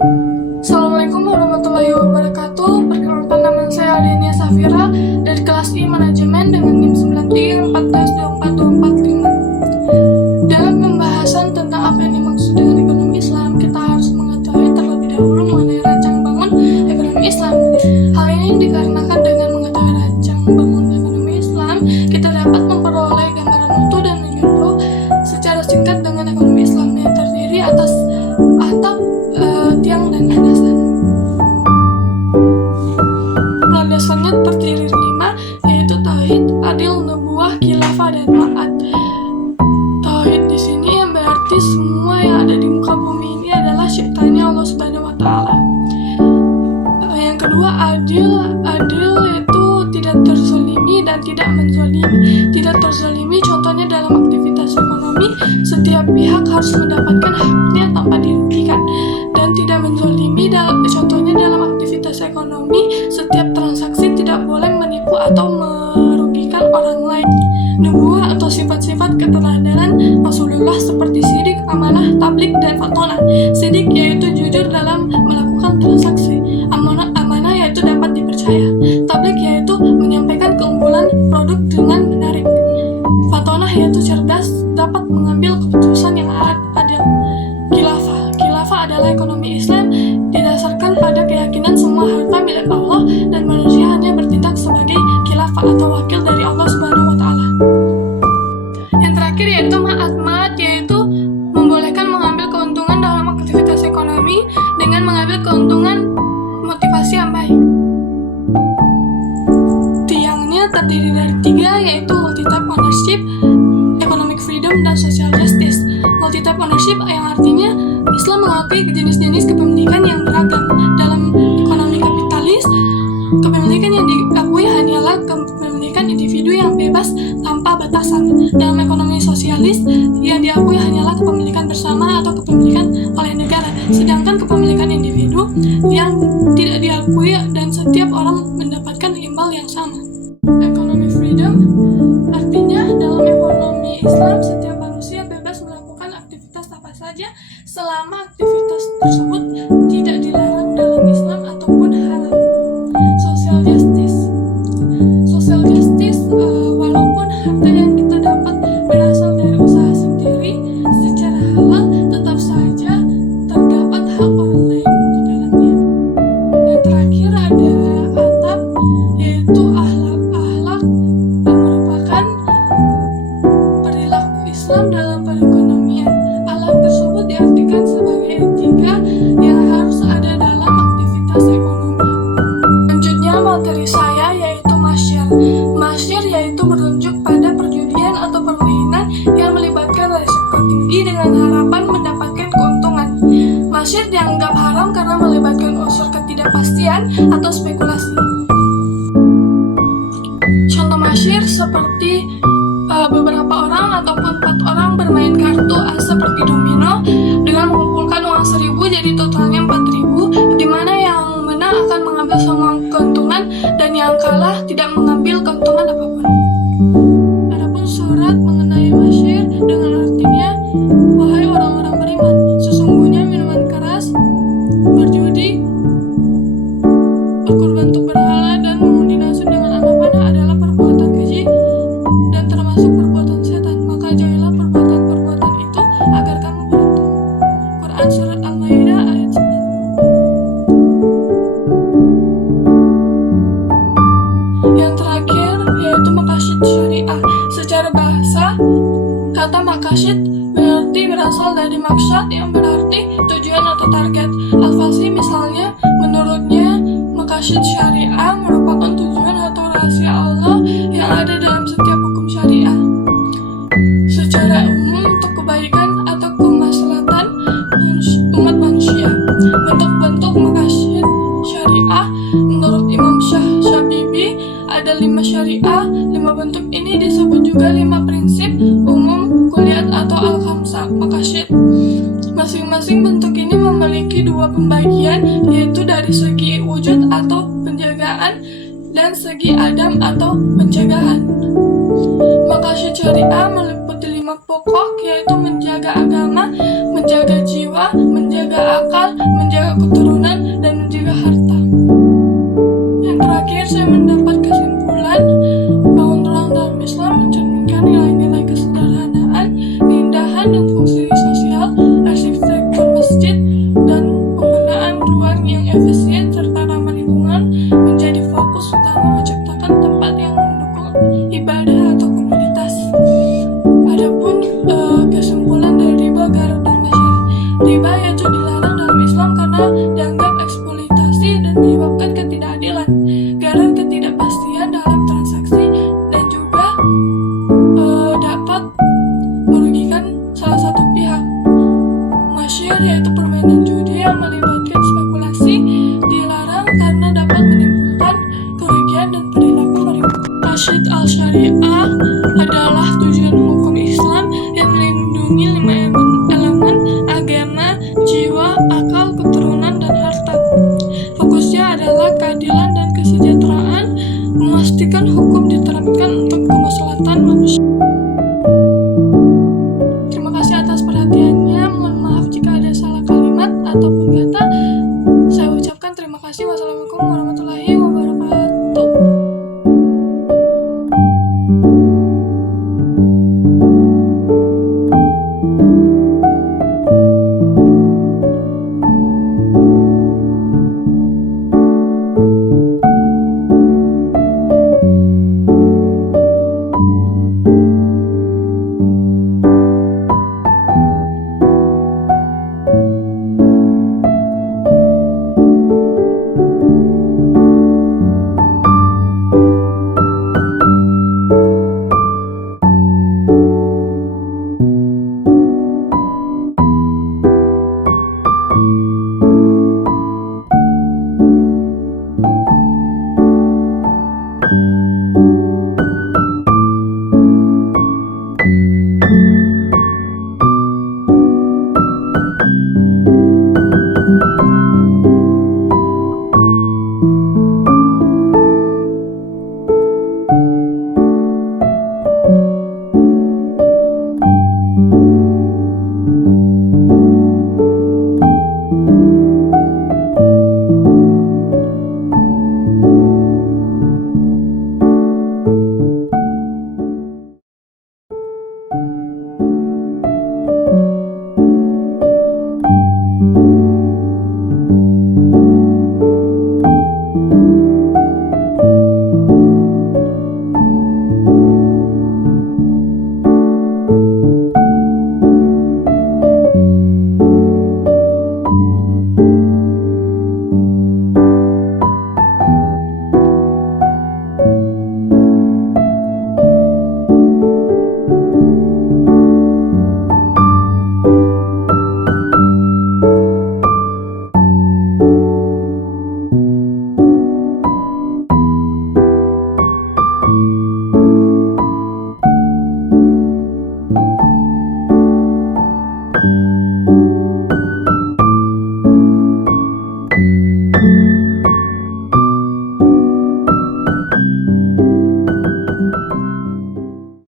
Assalamualaikum warahmatullahi wabarakatuh. Perkenalkan, nama saya Aldenia Safira dari kelas I Manajemen dengan NIM 9314242445. Dalam pembahasan tentang apa yang dimaksud dengan ekonomi Islam, kita harus mengetahui terlebih dahulu mengenai rancang bangun ekonomi Islam. Hal ini dikarenakan dengan mengetahui rancang bangun ekonomi Islam, kita dapat memperoleh gambaran utuh dan menyeluruh secara singkat dengan ekonomi Islam yang terdiri atas atap, tiang, dan landasan. Landasannya terdiri 5, yaitu tauhid, adil, nubuwah, khilafah, dan ma'ad. Tauhid di sini yang berarti semua yang ada di muka bumi ini adalah ciptaannya Allah Subhanahu wa Ta'ala. Yang kedua, adil. Adil itu tidak terzalimi dan tidak menzalimi. Tidak terzalimi contohnya dalam aktivitas ekonomi, setiap pihak harus mendapatkan haknya tanpa dirugikan. Dan tidak menzalimi contohnya dalam aktivitas ekonomi, setiap transaksi tidak boleh menipu atau merugikan orang lain. Nubuwah atau sifat-sifat keteladanan Rasulullah seperti sidik, amanah, tablik, dan fatonah. Sidik yaitu jujur dalam melakukan transaksi. Amanah yaitu dapat dipercaya. Tablik yaitu menyampaikan keunggulan produk dengan menarik. Fatonah yaitu cerdas, dapat mengambil keputusan yang adil. Khilafah adalah ekonomi Islam didasarkan pada keyakinan semua harta milik Allah dan manusia hanya bertindak sebagai khilafah atau wakil dari Allah Subhanahu wa Ta'ala. Yang terakhir yaitu ma'ad, yaitu membolehkan mengambil keuntungan dalam aktivitas ekonomi dengan mengambil keuntungan motivasi yang baik. Tiangnya terdiri dari 3, yaitu multi-type ownership, economic freedom, dan social justice. Multi-type ownership yang artinya Islam mengakui jenis-jenis kepemilikan yang beragam. Dalam ekonomi kapitalis, kepemilikan yang diakui hanyalah kepemilikan individu yang bebas tanpa batasan. Dalam ekonomi sosialis, yang diakui hanyalah kepemilikan bersama atau kepemilikan oleh negara. Sedangkan kepemilikan individu yang tidak diakui dan setiap orang mendapatkan imbal yang sama. Economic freedom artinya dalam ekonomi Islam setiap manusia bebas melakukan aktivitas apa saja selama aktivitas tersebut tidak dilarang dalam Islam ataupun haram. Social justice walaupun harta yang kita dapat berasal dari usaha sendiri secara halal, tetap saja terdapat hak orang lain di dalamnya. Yang terakhir ada adab, yaitu akhlak merupakan perilaku Islam dalam perekonomian. Akhlak tersebut diartikan sebagai etika yang harus ada dalam aktivitas ekonomi. Selanjutnya materi saya yaitu masyir. Masyir yaitu merujuk pada perjudian atau permainan yang melibatkan risiko tinggi dengan harapan mendapatkan keuntungan. Masyir dianggap haram karena melibatkan unsur ketidakpastian atau spekulasi. Contoh masyir seperti beberapa orang ataupun 4 orang bermain kartu seperti domino dengan mengumpulkan uang 1.000 jadi totalnya 4.000, di mana yang menang akan mengambil semua keuntungan dan yang kalah tidak mengambil keuntungan apapun. Adapun surat mengenai masyir dengan artinya, wahai orang-orang beriman, sesungguhnya minuman keras, berjudi, berkurban untuk berhala, dan mengundi nasib dengan anak panah adalah perbuatan keji dan termasuk perbuatan setan. Maka jauhilah perbuatan-perbuatan itu agar kamu beruntung. Quran Surat Al-Maidah ayat 9. Yang terakhir yaitu maqasid syariah. Secara bahasa, kata maqasid berasal dari maksud yang berarti tujuan atau target. Al-Fasih misalnya, menurutnya maqasid syariah merupakan tujuan atau rahasia Allah yang ada dalam setiap hukum syariah secara umum untuk kebaikan atau kemaslahatan umat manusia. Bentuk-bentuk maqasid syariah menurut Imam Syafi'i ada 5 syariah. 5 bentuk ini disebut juga 5 prinsip umum kuliat atau al-khamsah maqasid. Masing-masing bentuk ini memiliki 2 pembagian, yaitu dari segi wujud atau penjagaan dan segi adam atau pencegahan. Maqasid syariah meliputi 5 pokok, yaitu menjaga agama, menjaga jiwa, menjaga akal, menjaga menjaga keturunan, dan menjaga harta. Yang terakhir, saya mendapat kesimpulan bahwa terang dalam Islam mencerminkan nilai-nilai kesederhanaan, keindahan, dan fungsi sosial, arsitektur masjid, dan penggunaan ruang yang efisien serta ramah lingkungan menjadi fokus utama menciptakan tempat yang mendukung ibadah atau komunitas. Adapun kesimpulan dari riba, gharar, dan masyarakat. Riba yaitu dilarang dalam Islam karena dianggap eksploitasi dan menyebabkan ketidakadilan, gharar ketidakpastian dalam transaksi, dan juga dapat merugikan salah satu pihak. Masyir yaitu permainan judi yang melibatkan spekulasi, dilarang karena dapat menimbulkan kerugian dan perilaku menimbulkan. Rasyid al-Syariah adalah tujuan hukum Islam yang melindungi 5 elemen agama, jiwa, akal,